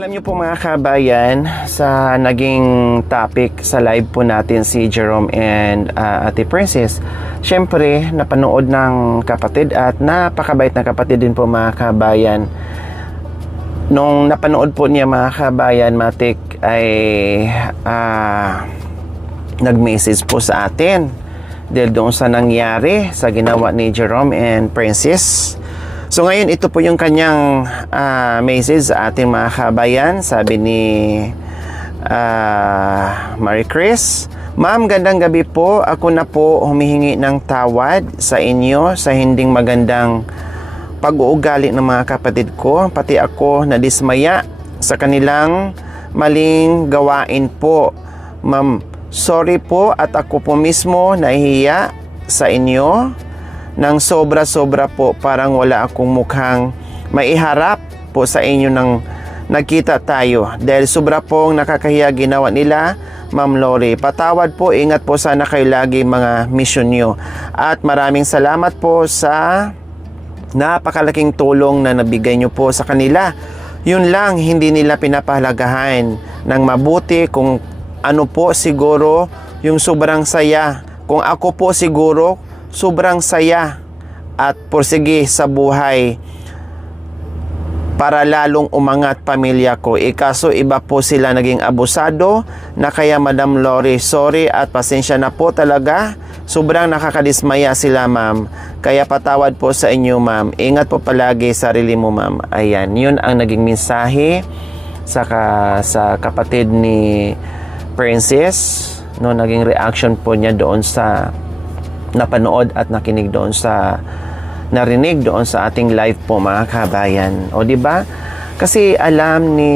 Alam niyo po mga kabayan, sa naging topic sa live po natin si Jerome and Ate Princess, syempre napanood ng kapatid at napakabait na kapatid din po mga kabayan. Nung napanood po niya mga kabayan, Matik ay nag-message po sa atin dahil doon sa nangyari sa ginawa ni Jerome and Princess. So ngayon ito po yung kanyang message sa ating mga kabayan. Sabi ni Marie Chris, "Ma'am, gandang gabi po. Ako na po humihingi ng tawad sa inyo sa hinding magandang pag-uugali ng mga kapatid ko. Pati ako nadismaya sa kanilang maling gawain po. Ma'am, sorry po at ako po mismo nahihiya sa inyo. Nang sobra-sobra po, parang wala akong mukhang maiharap po sa inyo nang nagkita tayo. Dahil sobra pong nakakahiya ginawa nila, Ma'am Lori. Patawad po, ingat po sana kayo lagi mga mission nyo. At maraming salamat po sa napakalaking tulong na nabigay nyo po sa kanila. Yun lang, hindi nila pinapahalagahan ng mabuti kung ano po siguro yung sobrang saya. Kung ako po siguro, sobrang saya at pursige sa buhay para lalong umangat pamilya ko. Kaso iba po sila naging abusado na kaya Madam Lori, sorry at pasensya na po talaga. Sobrang nakakadismaya sila ma'am. Kaya patawad po sa inyo ma'am. Ingat po palagi sa sarili mo ma'am." Ayan, yun ang naging mensahe sa kapatid ni Princess. No, naging reaction po niya doon sa napanood at nakinig doon sa narinig doon sa ating live po mga kabayan. O di ba? Kasi alam ni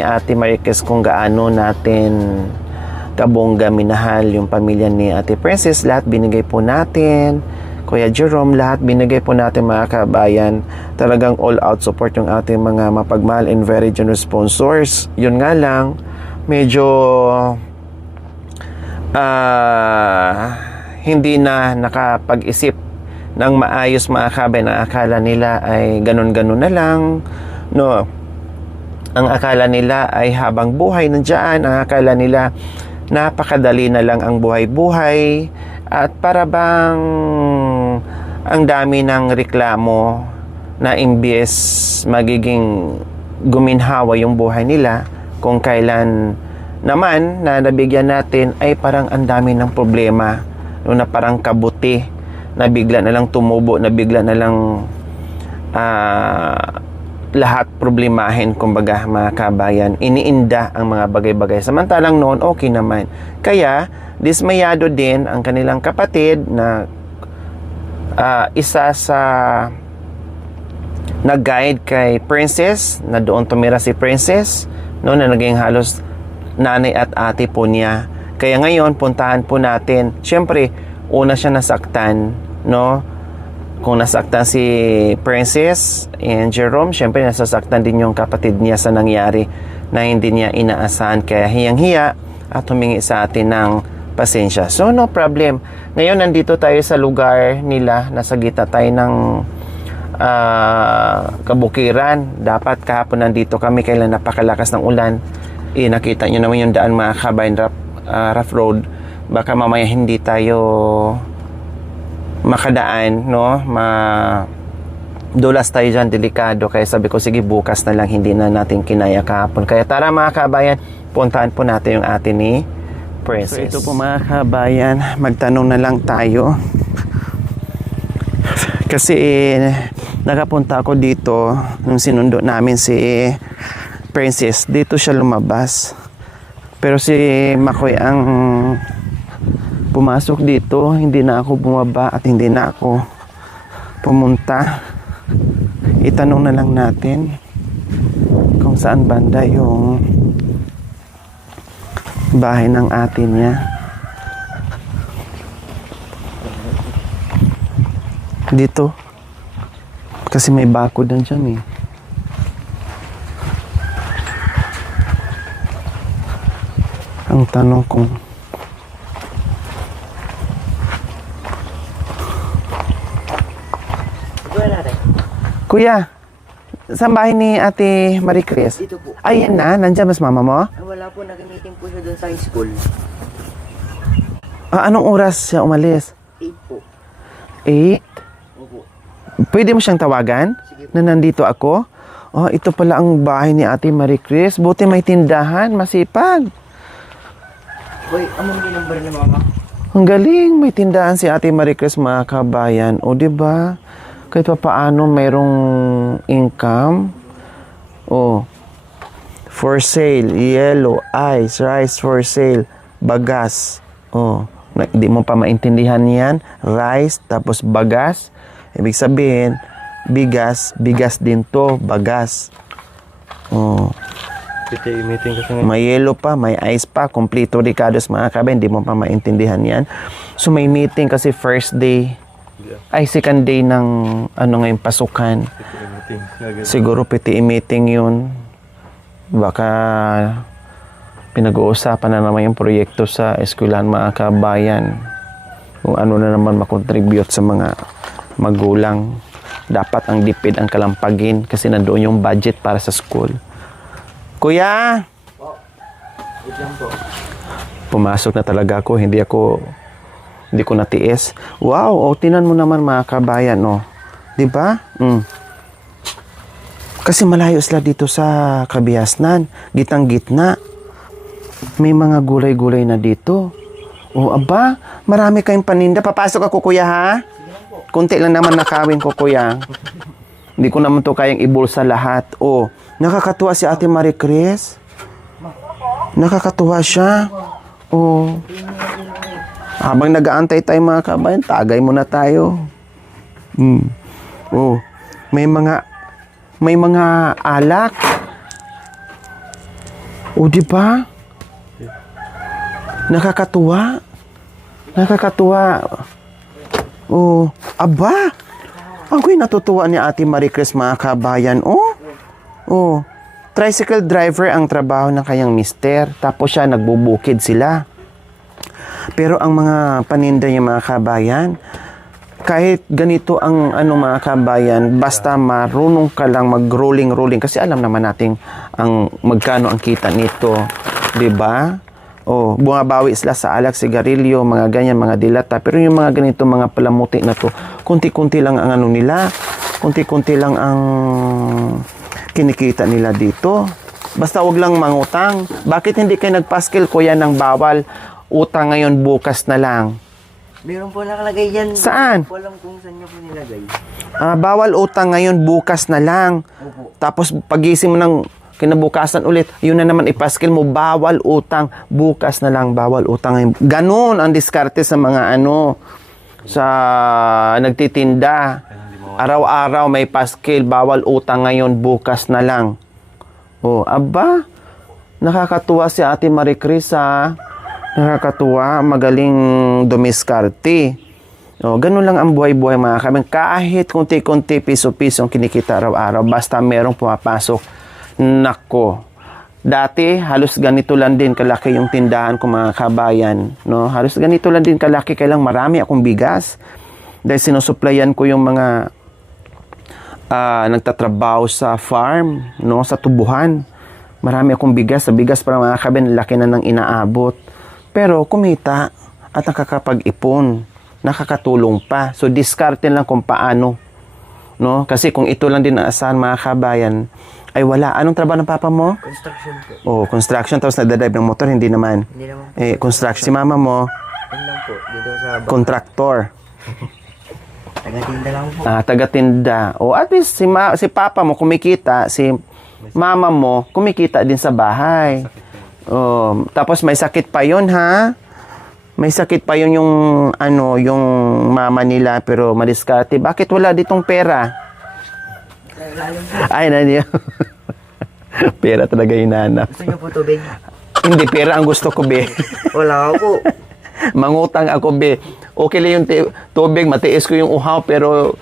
Ate Marquez kung gaano natin kabongga minahal yung pamilya ni Ate Princess. Lahat binigay po natin. Kuya Jerome, lahat binigay po natin mga kabayan. Talagang all out support yung ating mga mapagmahal and very generous sponsors. Yun nga lang, medyo hindi na nakapag-isip ng maayos mga kabayan. Ang akala nila ay ganun-ganun na lang, no? Ang akala nila ay habang buhay nandiyan. Ang akala nila napakadali na lang ang buhay-buhay at para bang ang dami ng reklamo na imbes magiging guminhawa yung buhay nila, kung kailan naman na nabigyan natin ay parang ang dami ng problema, na parang kabuti na bigla na lang tumubo, na bigla na lang lahat problemahin, kumbaga mga kabayan. Iniinda ang mga bagay-bagay, samantalang noon okay naman. Kaya dismayado din ang kanilang kapatid na isa sa nag-guide kay Princess, na doon tumira si Princess, no, na naging halos nanay at ate po niya. Kaya ngayon, puntahan po natin. Siyempre, una siya nasaktan, no? Kung nasaktan si Princess and Jerome, siyempre nasasaktan din yung kapatid niya sa nangyari na hindi niya inaasahan. Kaya hiyang-hiya at humingi sa atin ng pasensya. So, no problem. Ngayon, nandito tayo sa lugar nila. Nasa gitna tayo ng kabukiran. Dapat kahapon nandito kami, kailan napakalakas ng ulan. Nakita nyo naman yung daan mga kabayan, rough road. Baka mamaya hindi tayo makadaan, no? Dulas tayo dyan, delikado. Kaya sabi ko, sige, bukas na lang, hindi na natin kinaya kahapon. Kaya tara mga kabayan, puntahan po natin yung atin ni Princess. So ito po mga kabayan, magtanong na lang tayo. Kasi nakapunta ako dito nung sinundo namin si Princess. Dito siya lumabas. Pero si Makoy ang pumasok dito. Hindi na ako bumaba at hindi na ako pumunta. Itanong na lang natin kung saan banda yung bahay ng ate niya. Dito. Kasi may bakod na dyan eh. Ang tanong kung Kuya, Sa bahay ni Ate Marie Chris? Dito po. Ayan na, nandiyan mas mama mo? Wala po, nag-meeting po siya doon sa high school. Anong oras siya umalis? 8 po. 8? Opo. Pwede mo siyang tawagan? Sige po. Na nandito ako? Oh, ito pala ang bahay ni Ate Marie Chris. Buti may tindahan, masipag. Boy, among yung number ni mama. Ang galing, may tindahan si Ate Marie Chris, mga kabayan. O, di ba? Kahit pa paano mayroong income. O, for sale, yellow, ice, rice for sale, bagas. O, hindi mo pa maintindihan yan. Rice, tapos bagas. Ibig sabihin, bigas din to, bagas. O, Meeting kasi may yellow pa, may ice pa, kompleto ricados, mga kabayan, hindi mo pa maintindihan yan. So, may meeting kasi first day, ay second day ng ngayong pasukan. Siguro PTE meeting yun. Baka pinag-uusapan na naman yung proyekto sa eskwelahan, mga kabayan. Kung ano na naman makontribute sa mga magulang. Dapat ang DepEd ang kalampagin kasi nandoon yung budget para sa school. Kuya! wait lang po. Pumasok na talaga ako, hindi ko natiis. Wow, tinan mo naman, mga kabayan, oh. 'Di ba? Kasi malayo sila dito sa Kabiasnan, gitang-gitna. May mga gulay-gulay na dito. Oh, aba, marami kayong paninda. Papasok ako, kuya, ha? Kunti lang naman nakawin ko, kuya. Hindi ko naman to kayang ibulsa lahat. Oh, nakakatuwa si Ate Marie Chris. Nakakatuwa siya. Oh. Habang nag-aantay tayo, mga kabayan, tagay muna tayo. Oh, may mga alak. Oh, di ba? Nakakatuwa. Oh, aba. Ako'y natutuwa ni Ate Marie Chris, mga kabayan. Oh, tricycle driver ang trabaho ng kanyang mister. Tapos siya, nagbubukid sila. Pero ang mga paninda niya, mga kabayan, kahit ganito ang mga kabayan, basta marunong ka lang mag-rolling. Kasi alam naman natin magkano ang kita nito. 'Di ba? Oh, bumabawi sila sa alak, sigarilyo, mga ganyan, mga dilata. Pero yung mga ganito, mga palamuti na to, kunti-kunti lang ang nila. Kunti-kunti lang ang kinikita nila dito. Basta wag lang mangutang. Bakit hindi kayo nagpaskil, kuya, ng bawal utang ngayon, bukas na lang? Meron po nakalagay dyan. Saan? Walang kung saan niyo po nilagay. Bawal utang ngayon, bukas na lang. Opo. Tapos pagising mo ng kinabukasan ulit, yun na naman ipaskil mo, bawal utang, bukas na lang, bawal utang ngayon. Ganun ang diskarte sa mga sa nagtitinda. Araw-araw may paskil, bawal utang ngayon, bukas na lang. Oh, aba, nakakatuwa si Ate Marie Chris, ha? Nakakatuwa, magaling dumiskarte. O, ganun lang ang buhay-buhay, mga kabayan. Kahit kunti-kunti, piso-piso ang kinikita araw-araw, basta merong pumapasok. Nako, dati halos ganito lang din kalaki yung tindahan ko, mga kabayan. No? Halos ganito lang din kalaki, kailang marami akong bigas. Dahil sinusuplayan ko yung mga nagtatrabaho sa farm, no, sa tubuhan. Marami akong bigas. Sa bigas, para mga kabayan, laki na ng inaabot. Pero kumita at nakakapag-ipon, nakakatulong pa. So, diskarte lang kung paano. No? Kasi kung ito lang din ang asahan, mga kabayan, ay wala. Anong trabaho ng papa mo? Construction po. Oh, construction. Tapos nagdadrive ng motor, hindi naman. Hindi naman po. Construction. Si mama mo, Yun lang po. Dito sa contractor. taga-tinda lang po. Taga-tinda. O, at least, si papa mo kumikita, si mama mo kumikita din sa bahay. Oh, tapos may sakit pa yun, ha? May sakit pa yun yung mama nila, pero madiskarte. Bakit wala ditong pera? Ay, naniyo. Pera talaga hinanap. Gusto niyo po tubig? Hindi, pera ang gusto ko, be. Wala po. Mangutang ako, be. Okay lang yung tubig, matiis ko yung uhaw, pero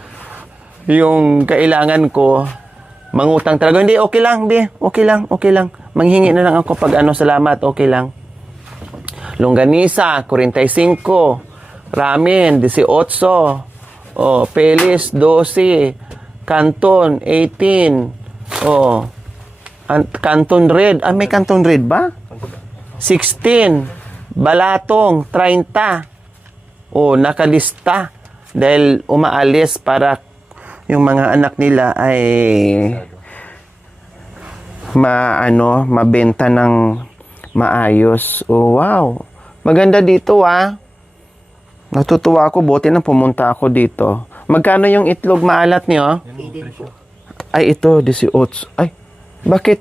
yung kailangan ko, mangutang talaga. Hindi, okay lang, be. Okay lang. Manghingi na lang ako pag salamat, okay lang. Longganisa, 45. Ramen, 18. Pelis, 12. Canton, 18. Oh. Canton Red. Ah, may Canton Red ba? 16. Balatong, 30. Oh, nakalista. Dahil umaalis para yung mga anak nila ay mabenta ng maayos. Oh, wow. Maganda dito, ah. Natutuwa ako, buti na pumunta ako dito. Magkano yung itlog maalat niyo? 18 po. Ay, ito, 18. Ay, bakit?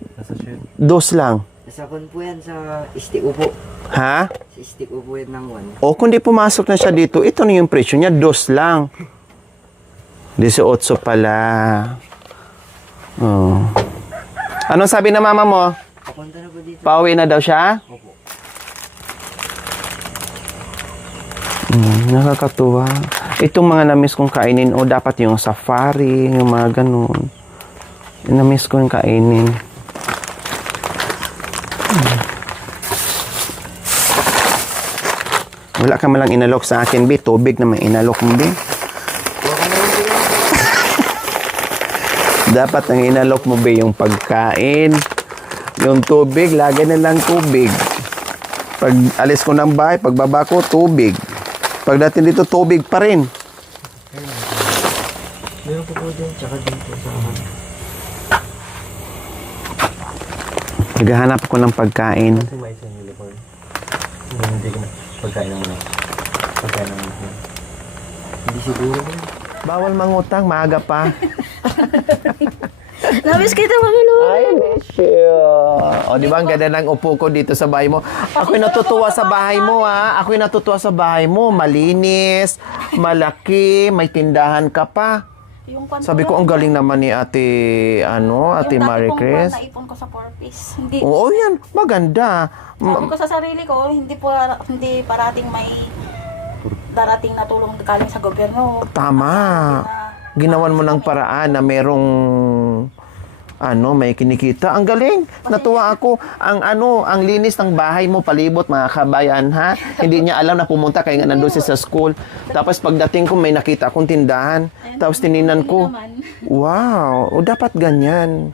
Dos lang. Sa kun po yan sa stick upo. Ha? Sa stick upo yan ng 1. O, kung di pumasok na siya dito, ito na yung presyo niya, dos lang. 18 pala. Oh. Anong sabi na mama mo? Papunta na po dito. Pauwi na daw siya? Opo. Nakakatuwa. Itong mga na-miss kong kainin, o dapat yung safari, yung mga ganun. Na-miss ko yung kainin. Wala ka malang inalok sa akin, Bi. Tubig naman inalok mo, Bi. Dapat ang inalok mo, Bi, yung pagkain. Yung tubig, lagay na lang tubig. Pag alis ko ng bahay, pagbaba ko, tubig. Pagdating dito, tubig pa rin. Meron po din, tsaka dito sa akin. Naghahanap ako ng pagkain. Kasi may isang uniform. Hindi ko na pagkain ng mga. Pagkain ng mga. Hindi siguro ba? Bawal mangutang, maaga pa. Namiss kita, Mami Lulu. I miss you. O, di ba ang ganda ng upo ko dito sa bahay mo? Ako'y natutuwa sa bahay mo, ha? Ako'y natutuwa sa bahay mo. Malinis, malaki, may tindahan ka pa. Yung kwan Sabi ko, ang galing naman ni Ate, Ate Marie Chris. Yung naipon ko sa 4-piece. Hindi, Oo, yan. Maganda. sabi ko sa sarili ko, hindi parating may darating na tulong galing sa gobyerno. Tama. Ginawan mo ng paraan na merong may kinikita. Ang galing. Natuwa ako. Ang linis ng bahay mo palibot, mga kabayan, ha? Hindi niya alam na pumunta kaya nga nandun siya sa school. Tapos pagdating ko may nakita akong tindahan. Tapos tininan ko. Wow, o dapat ganyan.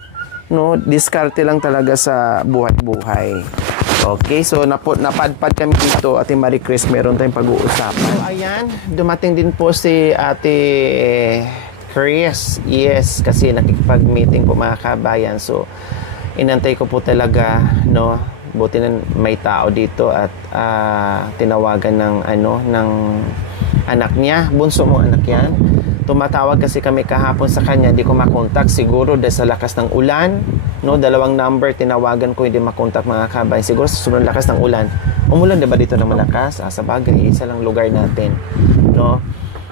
No, diskarte lang talaga sa buhay-buhay. Okay, so napadpad kami dito, Ate Marie Chris, meron tayong pag-uusapan. So, ayan, dumating din po si Ate Chris. Yes, kasi nakikipag-meeting po mga kabayan. So, inantay ko po talaga, no, buti na may tao dito at tinawagan ng anak niya. Bunso mo anak yan. Tumatawag kasi kami kahapon sa kanya, di ko makontak siguro dahil sa lakas ng ulan, no, 2 number tinawagan ko, hindi makontak mga kabayan. Siguro sa sobrang lakas ng ulan. Umulan 'di ba dito ng malakas? Sa bagay, isa lang lugar natin, no.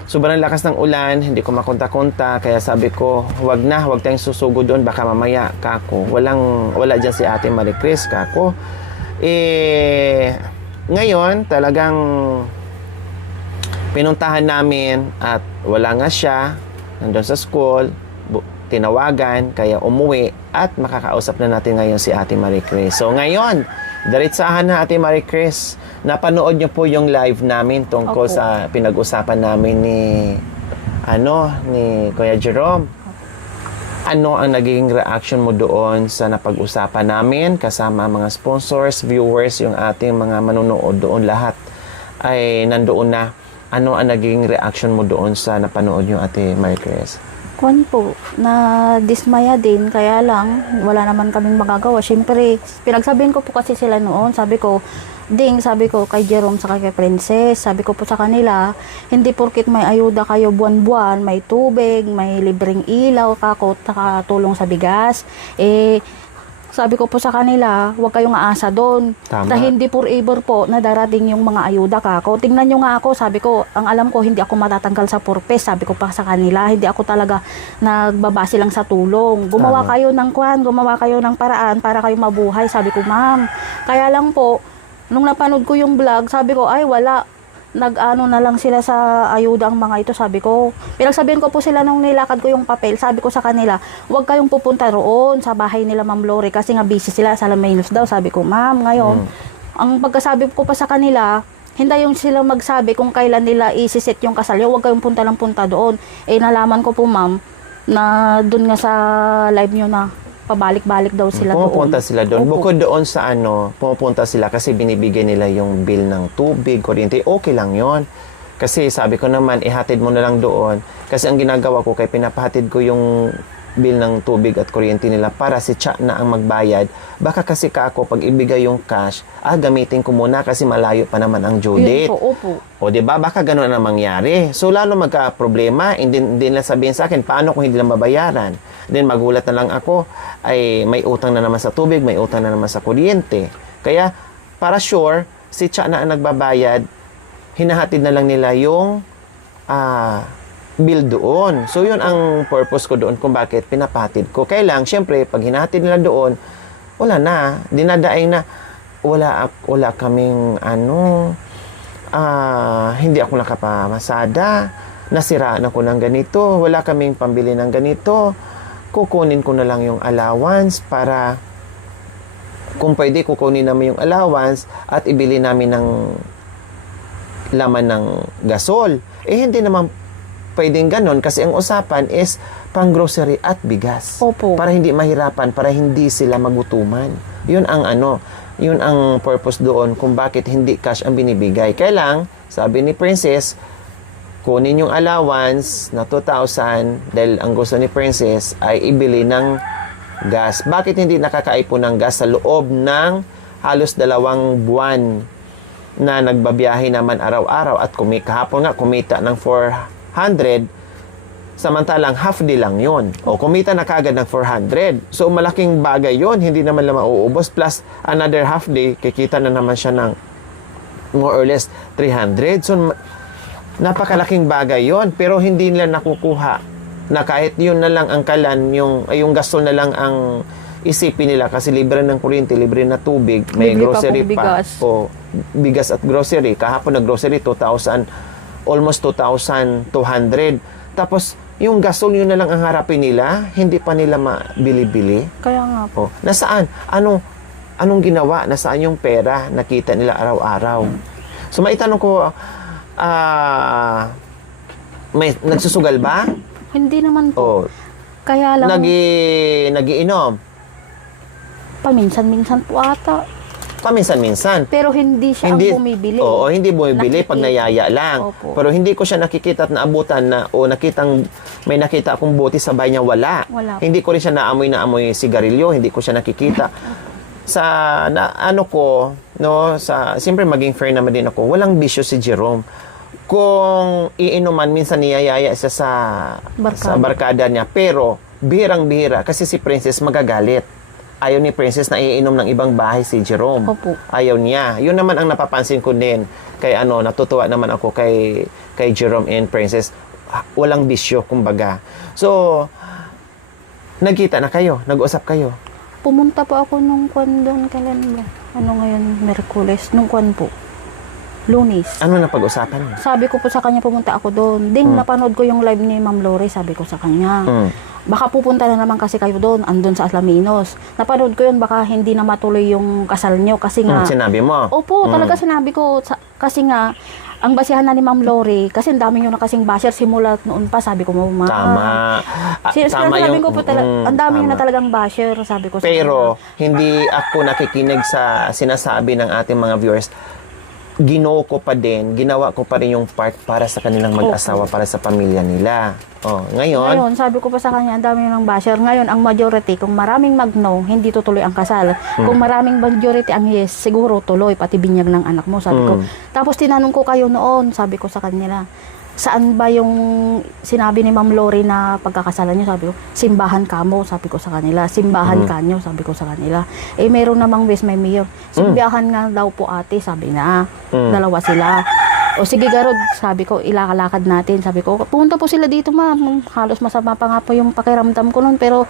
Sobrang lakas ng ulan, hindi ko makontak-kontak, kaya sabi ko, wag tayong susugo doon, baka mamaya kako. Wala diyan si Ate Marie Chris kako. Ngayon talagang pinuntahan namin at wala nga siya, nandun sa school, tinawagan, kaya umuwi at makakausap na natin ngayon si Ate Marie Chris. So ngayon, diretsahan na Ate Marie Chris, napanood niyo po yung live namin tungkol sa pinag-usapan namin ni Kuya Jerome. Ano ang naging reaction mo doon sa napag-usapan namin kasama mga sponsors, viewers, yung ating mga manonood doon, lahat ay nandoon na. Ano ang naging reaction mo doon sa napanood yung Ate Marie Chris? Kwan po, na dismaya din, kaya lang, wala naman kaming magagawa. Siyempre, pinagsabihin ko po kasi sila noon, sabi ko kay Jerome sa kay Princess, sabi ko po sa kanila, hindi porkit may ayuda kayo buwan-buwan, may tubig, may libreng ilaw, tulong sa bigas, sabi ko po sa kanila, huwag kayong aasa doon. Tama. Dahil hindi forever po na darating yung mga ayuda kako. Tingnan nyo nga ako, sabi ko, ang alam ko, hindi ako matatanggal sa purpose. Sabi ko pa sa kanila, hindi ako talaga nagbabase lang sa tulong. Gumawa Tama. kayo ng gumawa kayo ng paraan para kayo mabuhay. Sabi ko, ma'am, kaya lang po, nung napanood ko yung vlog, sabi ko, ay wala. Nag-ano na lang sila sa ayuda ang mga ito, sabi ko. Pinagsabihan ko po sila nung nilakad ko yung papel, sabi ko sa kanila, huwag kayong pupunta roon sa bahay nila Ma'am Lori kasi nga busy sila sa Alaminos daw. Sabi ko, ma'am, ngayon, ang pagkasabi ko pa sa kanila, hintayin sila magsabi kung kailan nila isiset yung kasal. Huwag kayong punta doon. Nalaman ko po, ma'am, na doon nga sa live nyo na pabalik-balik daw sila doon. Pumupunta sila doon. Opo. Bukod doon sa pumupunta sila kasi binibigay nila yung bill ng tubig, kuryente. Okay lang yon. Kasi sabi ko naman, ihatid mo na lang doon. Kasi ang ginagawa ko, kay pinapahatid ko yung bill ng tubig at kuryente nila para si Cha na ang magbayad. Baka kasi ako, pag ibigay yung cash, gamitin ko muna kasi malayo pa naman ang due date. Yun po, opo. O, di ba? Baka gano'n na mangyari. So, lalo magka-problema, hindi nila sabihin sa akin, paano kung hindi lang mabayaran? Then, magulat na lang ako, ay may utang na naman sa tubig, may utang na naman sa kuryente. Kaya, para sure, si Cha na ang nagbabayad, hinahatid na lang nila yung bill doon. So, yun ang purpose ko doon kung bakit pinapahatid ko. Kaya lang, syempre, pag hinahatid nila doon, wala na. Dinadaing na, wala kaming, hindi ako nakapamasada, nasiraan ako ng ganito, wala kaming pambili ng ganito, kukunin ko na lang yung allowance para, kung pwede, kukunin namin yung allowance at ibili namin ng laman ng gasol. Hindi naman pwedeng ganon kasi ang usapan is pang grocery at bigas. Opo. Para hindi mahirapan, para hindi sila magutuman. Yun ang yun ang purpose doon kung bakit hindi cash ang binibigay. Kaya lang, sabi ni Princess, kunin yung allowance na 2,000 dahil ang gusto ni Princess ay ibili ng gas. Bakit hindi nakakaipon ng gas sa loob ng halos 2 buwan na nagbabiyahe naman araw-araw at kahapon nga kumita ng 400, samantalang half day lang yun. O kumita na kagad ng 400. So malaking bagay yun, hindi naman lang mauubos. Plus another half day, kikita na naman siya ng more or less 300. So napakalaking bagay yun. Pero hindi nila nakukuha na kahit yun na lang ang kalan, yung gasol na lang ang isipin nila kasi libre ng kuryente, libre na tubig, may Libre pa grocery pong pa. bigas. O bigas at grocery. Kahapon na grocery, 2,000, almost 2,200. Tapos, yung gasol yun na lang ang harapin nila, hindi pa nila mabili-bili. Kaya nga po. Nasaan? Anong ginawa? Nasaan yung pera nakita nila araw-araw? So, maitanong ko, may nagsusugal ba? Hindi naman po. O, Kaya lang, nagiinom? paminsan-minsan po ata. Paminsan-minsan. Pero hindi siya ang bumibili. Oo, hindi bumibili pag nayaya lang. Opo. Pero hindi ko siya nakikita at naabutan na may nakita akong buti sa bahay niya, wala. Wala. Hindi ko rin siya naamoy sigarilyo, hindi ko siya nakikita. Siyempre maging fair naman din ako, walang bisyo si Jerome. Kung iinuman, minsan niyayaya siya sa barkada niya. Pero, bihirang-bihira. Kasi si Princess magagalit. Ayaw ni Princess na iinom ng ibang bahay si Jerome. Opo. Ayaw niya. Yun naman ang napapansin ko din. Kay natutuwa naman ako kay Jerome and Princess. Walang bisyo, kumbaga. So, nagkita na kayo? Nag-usap kayo? Pumunta po ako nung kwan doon, kailan ba? Ngayon, Merkules, nung kwan po. Lunes. Ano na pag-usapan niyo? Sabi ko po sa kanya, pumunta ako doon. Napanood ko yung live ni Ma'am Lori, sabi ko sa kanya. Baka pupunta na naman kasi kayo doon, andun sa Alaminos. Napanood ko yun, baka hindi na matuloy yung kasal nyo. Kasi nga, Sinabi mo? opo, talaga sinabi ko. Kasi nga, ang basihan na ni Ma'am Lori, kasi ang dami nyo na kasing basher simula noon pa, sabi ko, Ma. Tama. Sinabi ko po talaga, ang dami nyo na talagang basher, sabi ko sa Pero, hindi ako nakikinig sa sinasabi ng ating mga viewers. Ginawa ko pa rin yung part para sa kanilang mag-asawa, para sa pamilya nila. Ngayon, sabi ko pa sa kanya, ang dami ng basher. Ngayon, ang majority, kung maraming mag-no, hindi tutuloy ang kasal. Kung maraming majority ang yes, siguro tuloy, pati binyag ng anak mo, sabi ko. Tapos tinanong ko kayo noon, sabi ko sa kanila, saan ba yung sinabi ni Ma'am Lori na pagkakasalan niyo? Sabi ko, simbahan kamo, sabi ko sa kanila. Simbahan kanyo, sabi ko sa kanila. Meron namang bes may mayor. Simbahan nga daw po ate, sabi na. Dalawa sila. O sige Garod, sabi ko, ilakalakad natin. Sabi ko, pumunta po sila dito ma'am. Halos masama pa nga po yung pakiramdam ko noon. Pero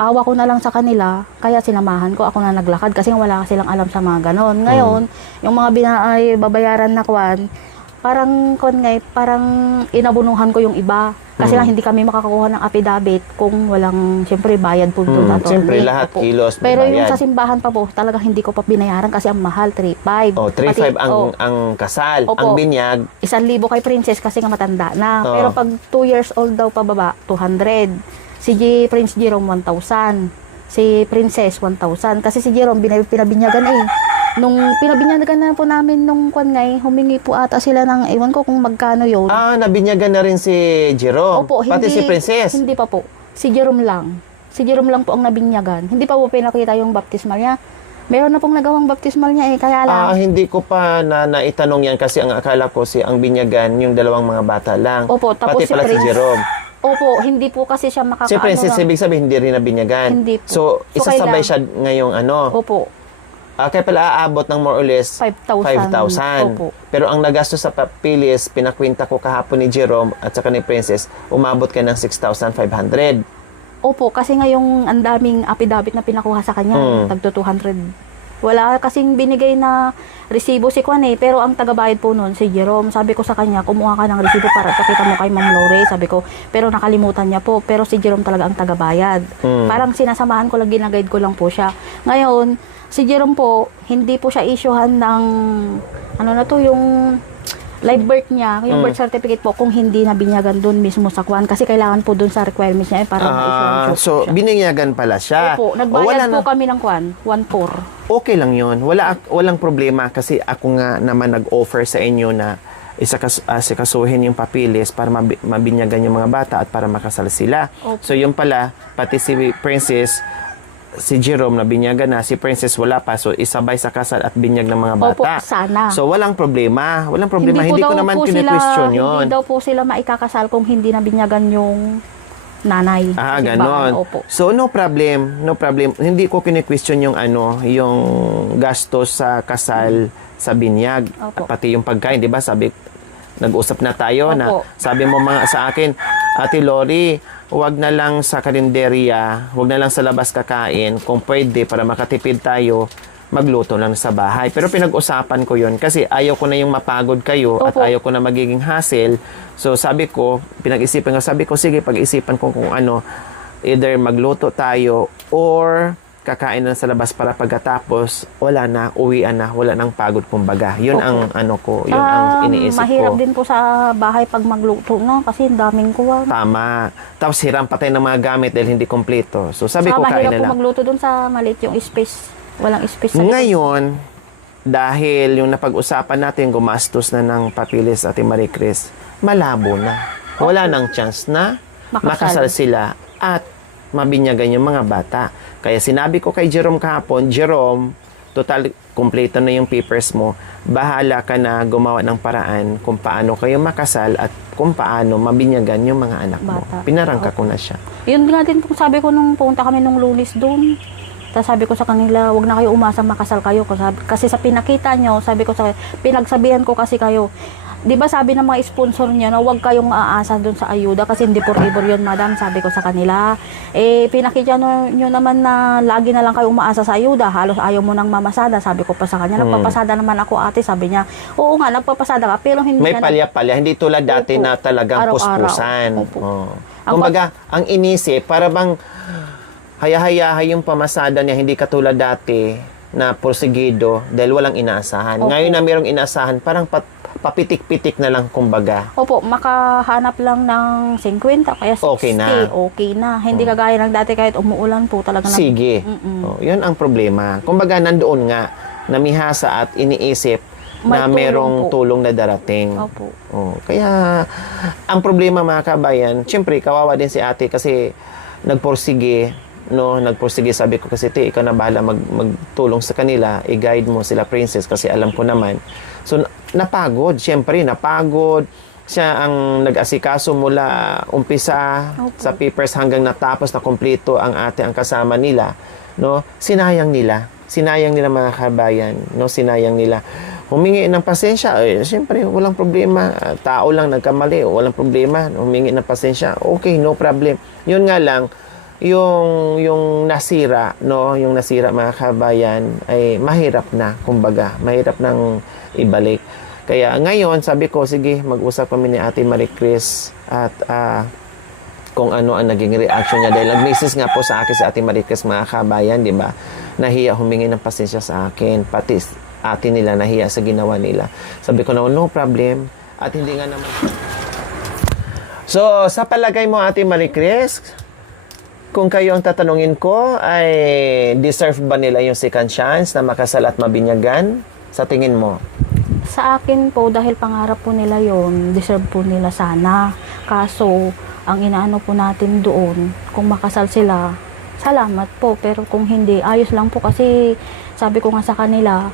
awa ko na lang sa kanila, kaya sinamahan ko. Ako na naglakad kasi wala silang alam sa mga ganon. Ngayon, yung mga babayaran na kwan, parang inabunuhan ko yung iba. Kasi nga hindi kami makakakuha ng affidavit kung walang, siyempre, bayad po doon. Siyempre, lahat kilos, pero bayad. yung sa simbahan pa po, talagang hindi ko pa binayaran kasi ang mahal, 3,500. 3,500 ang kasal. Opo. Ang binyag, 1,000 kay Princess kasi nga matanda na. Pero pag 2 years old daw pababa, 200. Prince Jerome 1,000. Si Princess 1,000. Kasi si Jerome pinabinyagan Nung pinabinyagan na po namin nung kwan humingi po ata sila ng, ewan ko kung magkano yun. Nabinyagan na rin si Jerome. Opo, Pati si Princess. Hindi pa po. Si Jerome lang. Si Jerome lang po ang nabinyagan. Hindi pa po pinakita yung baptismal niya. Meron na pong nagawang baptismal niya kaya lang. Hindi ko pa naitanong yan kasi ang akala ko ang binyagan yung dalawang mga bata lang. Opo, tapos Pati pala si Jerome. Opo, hindi po kasi siya makakaano. Si Princess, ibig sabihin, hindi rin nabinyagan. Hindi po. So isasabay siya ngayong Opo. Kaya pala aabot ng more or less 5,000. 5,000. Opo. Pero ang nagastos sa papilis, pinakwenta ko kahapon ni Jerome at saka ni Princess, umabot ka ng 6,500. Opo, kasi ngayong ang daming affidavit na pinakuha sa kanya, tagto 200. Wala kasing binigay na resibo si Kwan pero ang tagabayad po noon si Jerome. Sabi ko sa kanya, kumuha ka ng resibo para pakita mo kay Ma'am Lore, sabi ko. Pero nakalimutan niya po, pero si Jerome talaga ang tagabayad. Parang sinasamahan ko lang, ginaguide ko lang po siya. Ngayon, si Jerome po, hindi po siya issuehan ng yung live birth niya, yung birth certificate po, kung hindi nabinyagan doon mismo sa Kwan. Kasi kailangan po doon sa requirements niya para ma-issue So, binigyagan pala siya. Opo, nagbayad po kami ng Kwan, 1,400. Okay lang yun. Walang problema kasi ako nga naman nag-offer sa inyo na isikasuhin yung papilis para mabinyagan yung mga bata at para makasal sila. Opo. So, yun pala, pati si Princess, si Jerome na binyagan na, si Princess wala pa. So, isabay sa kasal at binyag ng mga bata. Opo, sana. So, walang problema. Walang problema. Hindi po ko daw naman po kine-question yun. Hindi daw po sila maikakasal kung hindi nabinyagan yung nanay. Ganon. Opo. So, no problem. No problem. Hindi ko kine-question yung yung gastos sa kasal sa binyag. Opo. At pati yung pagkain, di ba? Nag-usap na tayo na Opo. sabi mo mga sa akin, Ate Lori, huwag na lang sa karinderya, huwag na lang sa labas kakain. Kung pwede, para makatipid tayo, magluto lang sa bahay. Pero pinag-usapan ko yon kasi ayaw ko na yung mapagod kayo at Opo. ayaw ko na magiging hassle. So sabi ko, sabi ko, sige, pag-isipan ko kung either magluto tayo or kakain na sa labas para pagkatapos, uwian na, wala nang pagod kumbaga. Yun Opo. yun ang iniisip mahirap ko. din po sa bahay pag magluto na kasi daming kuwan. Tama. Tapos hiram pa tayo ng mga gamit dahil hindi kompleto. So sabi ko, kain mahirap na po lang. magluto dun sa maliit yung space. Walang space sa likod. Ngayon, dahil yung napag-usapan natin, gumastos na ng papilis at Marie Chris, malabo na. Wala nang chance na makasal sila at mabinyagan yung mga bata. Kaya sinabi ko kay Jerome kahapon, Jerome, total kompleto na yung papers mo, bahala ka na gumawa ng paraan kung paano kayo makasal at kung paano mabinyagan yung mga anak mo. Bata. Pinarangka ko na siya. Yun nga din po sabi ko nung punta kami nung Lunes doon. Tapos sabi ko sa kanila, wag na kayo umasa makasal kayo. Kasi sa pinakita nyo, sabi ko sa pinagsabihan ko kasi kayo, di ba sabi ng mga sponsor niya na huwag kayong aasa doon sa ayuda kasi hindi forever yun, madam, sabi ko sa kanila. Pinakita nyo naman na lagi na lang kayo umaasa sa ayuda, halos ayaw mo nang mamasada, sabi ko pa sa kanya. Nagpapasada naman ako, ate, sabi niya. Oo nga, nagpapasada ka, pero hindi May na palya-palya, hindi tulad dati Opo. na talagang Araw-araw. puspusan. Opo. Oh. Kumbaga, ang inisip, para bang haya-hayahay yung pamasada niya, hindi katulad dati na porsigido dahil walang inaasahan. Opo. Ngayon na mayroong inaasahan, parang papitik-pitik na lang kumbaga. Opo, makahanap lang ng 50 kaya 60. Okay na. Okay na. Hindi kagaya ng dati kahit umuulan po talaga. Sige. Oh, yun ang problema. Kumbaga, nandoon nga, namihasa at iniisip May na tulong merong po. tulong na darating. Opo. Oh, kaya, ang problema mga kabayan, syempre, kawawa din si ate kasi nagporsige, sabi ko kasi, ikaw na bahala magtulong sa kanila, i-guide mo sila, Princess, kasi alam ko naman. So, napagod, syempre, siya ang nag-asikaso mula umpisa Opo. sa papers hanggang natapos na kompleto ang ate ang kasama nila, sinayang nila mga kabayan, sinayang nila. Humingi ng pasensya, syempre, walang problema. Tao lang nagkamali, walang problema. Humingi ng pasensya, okay, no problem. Yun nga lang, yung nasira, yung nasira mga kabayan, ay mahirap na, kumbaga. Mahirap nang ibalik. Kaya ngayon, sabi ko, sige, mag-usap kami ni Ate Marie Chris at kung ano ang naging reaction niya. Dahil nag-message nga po sa akin si Ate Marie Chris, mga kabayan, di ba? Nahiya humingi ng pasensya sa akin. Pati ate nila nahiya sa ginawa nila. Sabi ko na, no problem. At hindi nga naman. So, sa palagay mo, Ate Marie Chris, kung kayo ang tatanungin ko, ay deserve ba nila yung second chance na makasal at mabinyagan? Sa tingin mo? Sa akin po, dahil pangarap po nila yon, deserve po nila sana. Kaso, ang inaano po natin doon, kung makasal sila, salamat po. Pero kung hindi, ayos lang po kasi sabi ko nga sa kanila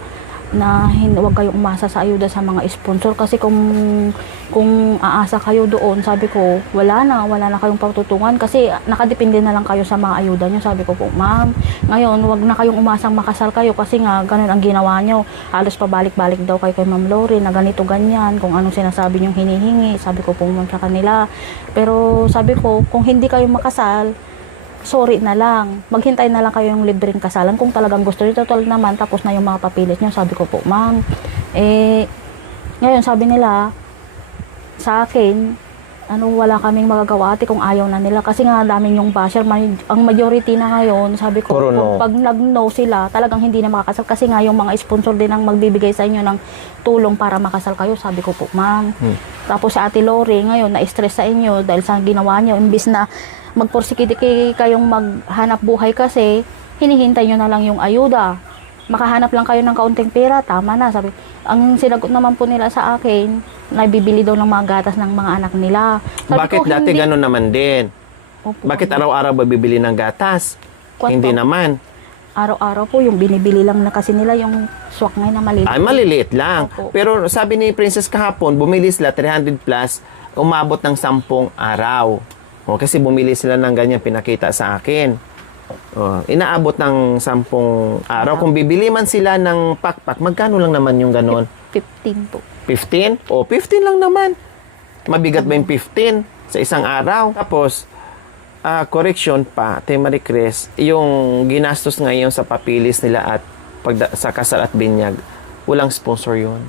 na huwag kayong umasa sa ayuda sa mga sponsor kasi kung aasa kayo doon, sabi ko, wala na kayong patutungan kasi nakadepende na lang kayo sa mga ayuda nyo. Sabi ko po, ma'am, ngayon, wag na kayong umasang makasal kayo kasi nga, ganun ang ginawa nyo. Halos pabalik-balik daw kayo kay Ma'am Lori na ganito, ganyan, kung anong sinasabi nyo hinihingi. Sabi ko po ma'am sa kanila. Pero sabi ko, kung hindi kayo makasal, sorry na lang. Maghintay na lang kayo yung libreng kasalan kung talagang gusto nyo. Total naman, tapos na yung mga papilit nyo. Sabi ko po, ma'am, ngayon sabi nila, sa akin, wala kaming magagawa ate kung ayaw na nila. Kasi nga daming yung basher. Ang majority na ngayon, sabi ko, Puro no. pag nag-no sila, talagang hindi na makakasal. Kasi nga yung mga sponsor din ang magbibigay sa inyo ng tulong para makasal kayo. Sabi ko po, ma'am. Tapos si Ate Lori, ngayon, na-stress sa inyo dahil sa ginawa nyo. Imbis na magporsikiti kayong maghanap buhay kasi, hinihintay nyo na lang yung ayuda. Makahanap lang kayo ng kaunting pera, tama na. Sabi, ang sinagot naman po nila sa akin, na bibili daw ng mga gatas ng mga anak nila. Sabi Bakit ko, dati hindi. gano'n naman din? Opo, Bakit araw-araw ba bibili ng gatas? Kwan Hindi po. naman. Araw-araw po, yung binibili lang na kasi nila yung swak ngayon na maliit. Ay, maliliit lang. Opo. Pero sabi ni Princess kahapon, bumili sila 300 plus, umabot ng 10 araw. O, kasi bumili sila ng ganyan, pinakita sa akin. O, inaabot ng 10 araw. Kung bibili man sila ng pakpak, magkano lang naman yung ganon? 15 po. 15? O, 15 lang naman. Mabigat ba yung 15 sa isang araw? Tapos, correction pa, Ate Marie Chris, yung ginastos ngayon sa papilis nila at sa kasal at binyag, walang sponsor yun.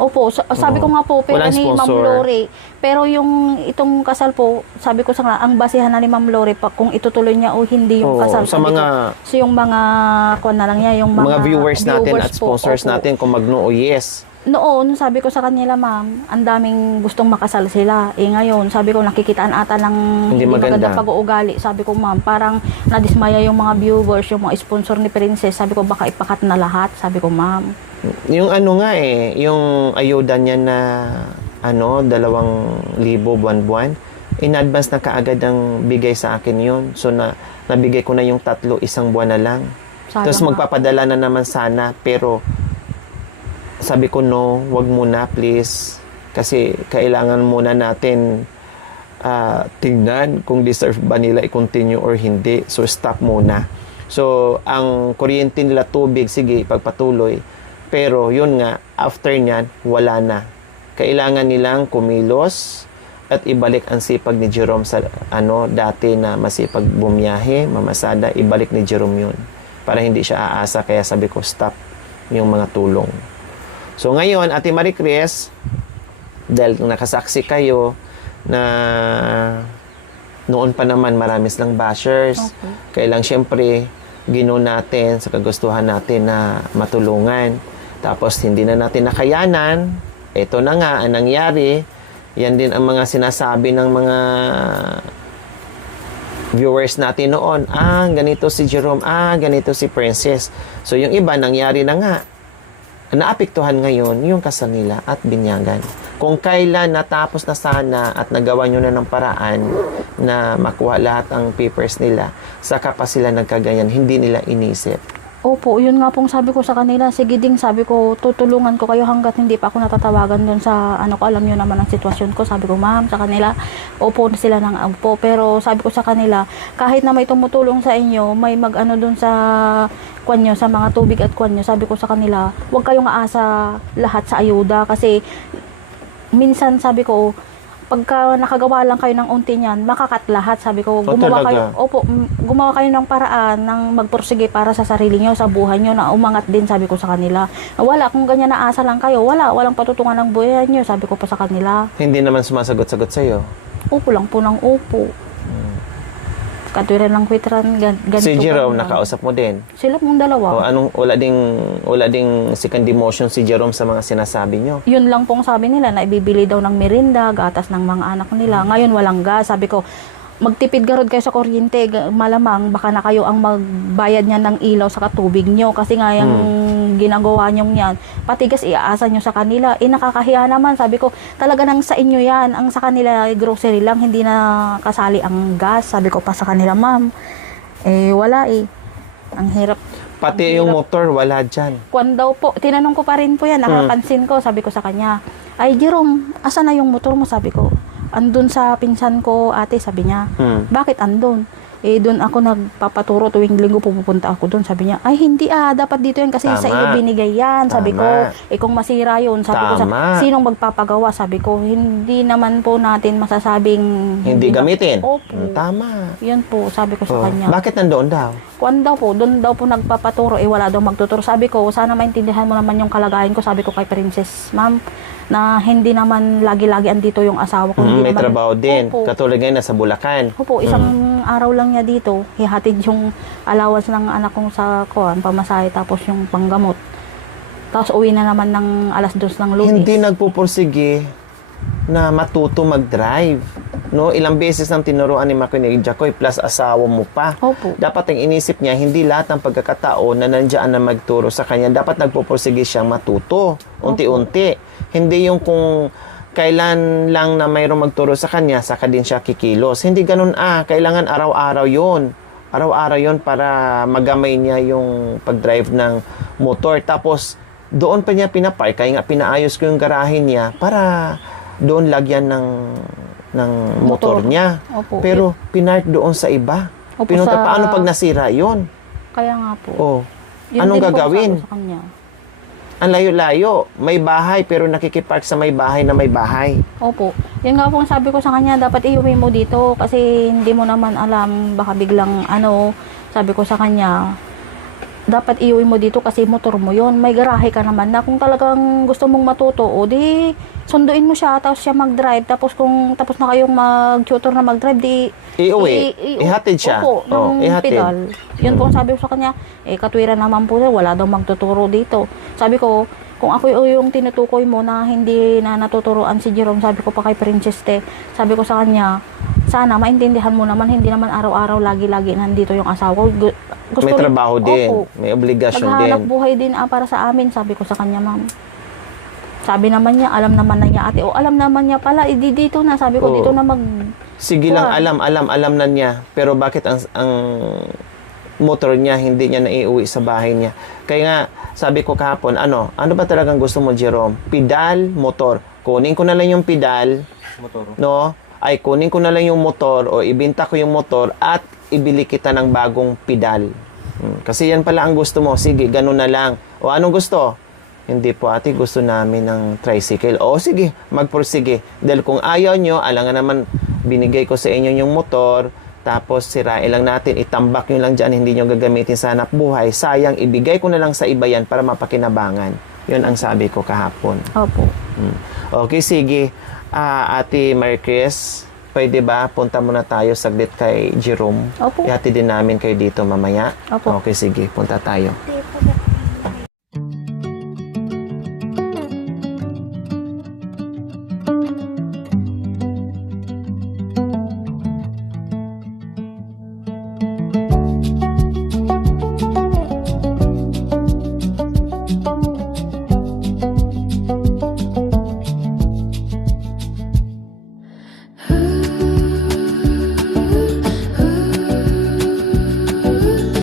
Opo, sabi ko nga po, pera Walang ni Ma'am sponsor. Lori. Pero yung itong kasal po, sabi ko sa nga, ang basihan na ni Ma'am Lori, kung itutuloy niya o hindi yung Oo, kasal. sa sabi mga- ko, so yung mga, kung na lang niya, yung Mga viewers natin at po, sponsors opo. natin kung mag-no o yes. Noon, sabi ko sa kanila, ma'am, ang daming gustong makasal sila. Ngayon, sabi ko, nakikitaan ata ng Hindi maganda. magandang pag-uugali. Sabi ko, ma'am, parang nadismaya yung mga viewers, yung mga sponsor ni Princess. Sabi ko, baka ipakat na lahat. Sabi ko, ma'am. Yung ano nga yung ayuda niya na 2,000 buwan-buwan, in advance na kaagad ang bigay sa akin yun. So, nabigay ko na yung 3 isang buwan na lang. Sayang Tapos nga. magpapadala na naman sana, pero sabi ko no, wag muna please. Kasi kailangan muna natin tingnan kung deserve ba nila i-continue or hindi. So, stop muna. So, ang kuryente nila tubig, sige, pagpatuloy. Pero, yun nga, after nyan, wala na. Kailangan nilang kumilos at ibalik ang sipag ni Jerome sa dati na masipag bumiyahe, mamasada, ibalik ni Jerome yun. Para hindi siya aasa, kaya sabi ko, stop yung mga tulong. So, ngayon, Ate Marie Chris, dahil nakasaksi kayo na noon pa naman marami silang bashers, Okay. kailang syempre gino natin sa kagustuhan natin na matulungan. Tapos hindi na natin nakayanan, ito na nga ang nangyari. Yan din ang mga sinasabi ng mga viewers natin noon. Ganito si Jerome, ganito si Princess. So yung iba nangyari na nga. Naapektuhan ngayon yung kasal nila at binyagan. Kung kailan natapos na sana at nagawa nyo na ng paraan na makuha lahat ang papers nila, saka pa sila nagkaganyan, hindi nila inisip. Opo, yun nga pong sabi ko sa kanila. Sige ding, sabi ko, tutulungan ko kayo hanggat hindi pa ako natatawagan doon sa, alam nyo naman ang sitwasyon ko. Sabi ko, ma'am, sa kanila, opo sila ng opo. Pero sabi ko sa kanila, kahit na may tumutulong sa inyo, may mag-ano doon sa kwanyo, sa mga tubig at kwanyo, sabi ko sa kanila, huwag kayong aasa lahat sa ayuda. Kasi, minsan sabi ko, pagka nakagawa lang kayo ng unti niyan, makakat lahat. Sabi ko, gumawa talaga? kayo, gumawa kayo ng paraan ng magpursige para sa sarili nyo, sa buhay nyo, na umangat din, sabi ko sa kanila. Wala, kung ganyan na asa lang kayo, walang patutungan ng buhay nyo, sabi ko pa sa kanila. Hindi naman sumasagot-sagot sa'yo. Upo lang po ng upo. Katwiran ng kwitran, ganito. Si Jerome, ganyan. nakausap mo din. Sila pong dalawa. Wala ding second demotion si Jerome sa mga sinasabi nyo. Yun lang pong sabi nila na ibibili daw ng merinda, gatas ng mga anak nila. Ngayon walang gas. Sabi ko, magtipid garod kayo sa kuryente, malamang baka na kayo ang magbayad niya ng ilaw sa katubig nyo kasi nga yung ginagawa nyo yan, pati gas iaasa nyo sa kanila, nakakahiya naman, sabi ko, talaga nang sa inyo yan, ang sa kanila grocery lang, hindi na kasali ang gas, sabi ko pa sa kanila, ma'am, wala ang hirap. Pati yung motor, wala dyan. Kwan daw po, tinanong ko pa rin po yan, nakapansin ko, sabi ko sa kanya, ay Jerome, asa na yung motor mo, sabi ko, andun sa pinsan ko, ate, sabi niya, bakit andun? Doon ako nagpapaturo tuwing linggo pupunta ako doon. Sabi niya, ay hindi dapat dito yan kasi Tama. sa iyo binigay yan. Sabi ko, kung masira yun, sabi ko, sinong magpapagawa? Sabi ko, hindi naman po natin masasabing Hindi gamitin. Opo. Tama. Yun po, sabi ko sa kanya. Bakit nandoon daw? Kuan daw po, doon daw po nagpapaturo, wala daw magtuturo. Sabi ko, sana maintindihan mo naman yung kalagayan ko. Sabi ko kay Princess, ma'am, na hindi naman lagi-lagi andito yung asawa ko. Hindi May naman, trabaho din. Opo. Katulad ngayon nasa Bulacan. Opo, isang araw lang niya dito, hihatid yung allowance ng anak kong sa kuan, pamasahe, tapos yung panggamot. Tapos uwi na naman ng 2:00 ng Lunes. Hindi nagpupursige na matuto mag-drive. No, ilang beses nang tinuruan ni Makinig Jacoy plus asawa mo pa. Opo. Dapat ang inisip niya, hindi lahat ng pagkakataon na nandiyan na magturo sa kanya, dapat nagpupursige siyang matuto. Unti-unti. Hindi yung kung kailan lang na mayroong magturo sa kanya, saka din siya kikilos. Hindi ganun kailangan araw-araw yun. Araw-araw yun para magamay niya yung pag-drive ng motor. Tapos, doon pa niya pinapark, kaya nga pinaayos ko yung garahe niya para doon lagyan ng motor niya. Opo. Pero pinark doon sa iba. Opo, Pinunta, sa- paano pag nasira yun? Kaya nga po. Oh, Yun anong din po ang gagawin? sabi ko sa kanya. Ang layo-layo. May bahay pero nakikipark sa may bahay na may bahay. Opo. Yan nga po ang sabi ko sa kanya, dapat iuwi mo dito kasi hindi mo naman alam, baka biglang sabi ko sa kanya, dapat iuwi mo dito kasi motor mo yon, may garahe ka naman na kung talagang gusto mong matuto, o di sunduin mo siya, tapos siya mag-drive, tapos kung tapos na kayong mag-tutor na mag-drive, di Iuwi. Ihatid siya. Opo, ng Ihatid. pedal. Yun po ang sabi ko sa kanya, katwiran naman po, wala daw magtuturo dito. Sabi ko, kung ako yung tinutukoy mo na hindi na natuturuan si Jerome, sabi ko pa kay Princess sabi ko sa kanya, sana maintindihan mo naman, hindi naman araw-araw lagi-lagi nandito yung asawa ko. Gusto May trabaho din. Opo. May obligasyon din. Naghahanap buhay din para sa amin, sabi ko sa kanya, ma'am. Sabi naman niya, alam naman na niya ate, alam naman niya pala, dito na, sabi ko, Oo. dito na Sige lang, alam na niya. Pero bakit ang motor niya, hindi niya naiuwi sa bahay niya? Kaya nga, sabi ko kahapon, ano ba talagang gusto mo, Jerome? Pedal, motor. Kunin ko na lang yung pedal, Motor. no? Ay, kunin ko na lang yung motor o ibenta ko yung motor at ibili kita ng bagong pedal. Kasi yan pala ang gusto mo. Sige, ganun na lang. O anong gusto? Hindi po ate, gusto namin ng tricycle. O sige, magpursige. Dahil kung ayaw nyo, alangan naman binigay ko sa inyo yung motor, tapos sirain lang natin, itambak nyo lang dyan, hindi nyo gagamitin sa hanap buhay. Sayang, ibigay ko na lang sa iba yan para mapakinabangan. Yun ang sabi ko kahapon. Opo. Okay, sige. Ate Marquez, pwede ba punta muna tayo saglit kay Jerome? Opo. Ihati din namin kayo dito mamaya. Opo. Okay, sige. Punta tayo. Hindi po.